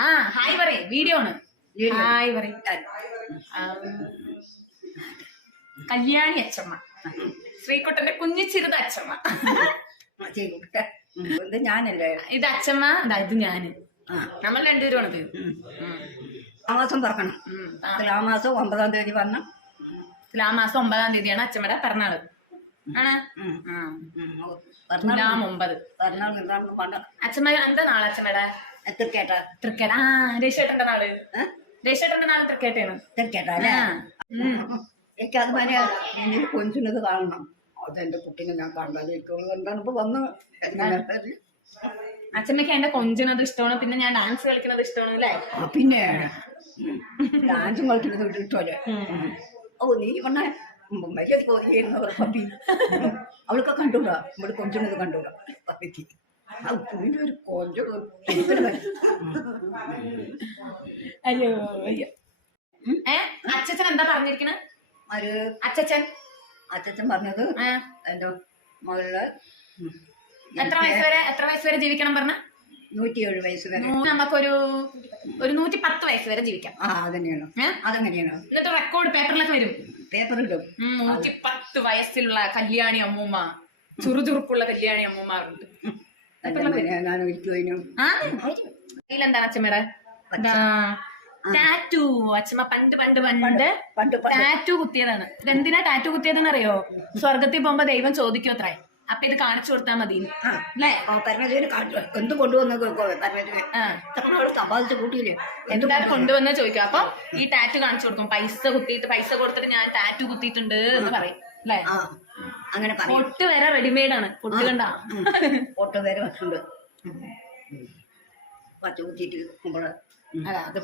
ആ ഹായ് പറയും വീഡിയോ ആണ്. ഹായ് പറയും. കല്യാണി അച്ചമ്മ, ശ്രീകുട്ടന്റെ കുഞ്ഞിച്ചിരുത അച്ചമ്മ. ഇത് ഞാനല്ലേ? ഇത് അച്ചമ്മ, ഇത് ഞാന്. നമ്മൾ രണ്ടുപേരുമാണത്. മാസം പറക്കണം. തുലാമാസം 9-ാം തീയതി വന്ന തുലാമാസം 9-ാം തീയതിയാണ് അച്ചമ്മയുടെ പിറന്നാള്. ആണ് തുലാം 9. അച്ചമ്മ എന്താ നാളെ അച്ചമ്മയുടെ? തൃക്കേട്ട. തൃക്കേട്ട. ആ രേഷേട്ടന്റെ നാള്. രേഷേട്ടന്റെ നാള് തൃക്കേട്ടയാണ്. തൃക്കേട്ട അല്ലേ? എനിക്കത് മനെ കൊഞ്ചുന്നത് കാണണം. അതെന്റെ കുട്ടീനെ ഞാൻ കണ്ടാലിരിക്കുള്ളൂ. എന്താണ് ഇപ്പൊ വന്ന് അച്ഛമ്മക്ക് എന്റെ കൊഞ്ചുന്നത് ഇഷ്ടമാണ്, പിന്നെ ഞാൻ ഡാൻസ് കളിക്കുന്നത് ഇഷ്ടമാണ് അല്ലേ? പിന്നെ ഡാൻസും കളിക്കുന്നത് ഇഷ്ടമല്ലേ? ഓ നീ പറഞ്ഞ പപ്പി അവളൊക്കെ കണ്ടൂടാ, ഇവിടെ കൊഞ്ചുന്നത് കണ്ടൂടാ പപ്പിക്ക്. ഒരു കൊഞ്ചു അയ്യോ അയ്യോ. അച്ഛൻ എന്താ പറഞ്ഞിരിക്കണ? അച്ഛൻ പറഞ്ഞത് എന്റെ മകളുടെ എത്ര വയസ്സ് വരെ ജീവിക്കണം പറഞ്ഞ? 107 വയസ്സ് വരെ. നമുക്കൊരു 110 വയസ്സ് വരെ ജീവിക്കാം. അതന്നെയാണ്. അതെങ്ങനെയാണ്? എന്നിട്ട് റെക്കോർഡ് പേപ്പറിലൊക്കെ വരും. പേപ്പർ ഇടും. 110 വയസ്സിലുള്ള കല്യാണി അമ്മൂമ്മ, ചുറുചുറുക്കുള്ള കല്യാണി അമ്മൂമ്മ. എന്താണ് അച്ഛമ്മയുടെ ടാറ്റു? അച്ഛമ്മ പണ്ട് ടാറ്റു കുത്തിയതാണ്. ഇതെന്തിനാ ടാറ്റു കുത്തിയതെന്ന് അറിയോ? സ്വർഗത്തിൽ പോകുമ്പോ ദൈവം ചോദിക്കും അത്രേ. അപ്പൊ ഇത് കാണിച്ചു കൊടുത്താൽ മതി അല്ലേ? എന്ത് കൊണ്ടുവന്നത് കൂട്ടിയില്ലേ? എന്താണ് കൊണ്ടുവന്ന് ചോദിക്കും. അപ്പൊ ഈ ടാറ്റു കാണിച്ചു കൊടുക്കും. പൈസ കൊടുത്തിട്ട് ഞാൻ ടാറ്റു കുത്തിയിട്ടുണ്ട് എന്ന് പറയും അല്ലേ? അങ്ങനെ പൊട്ട് വരെ റെഡിമെയ്ഡ് ആണ്. പൊട്ട് കണ്ട പൊട്ട് വരെ വെക്കുന്നുണ്ട്. പച്ച കുത്തിയിട്ട് അതാ അത്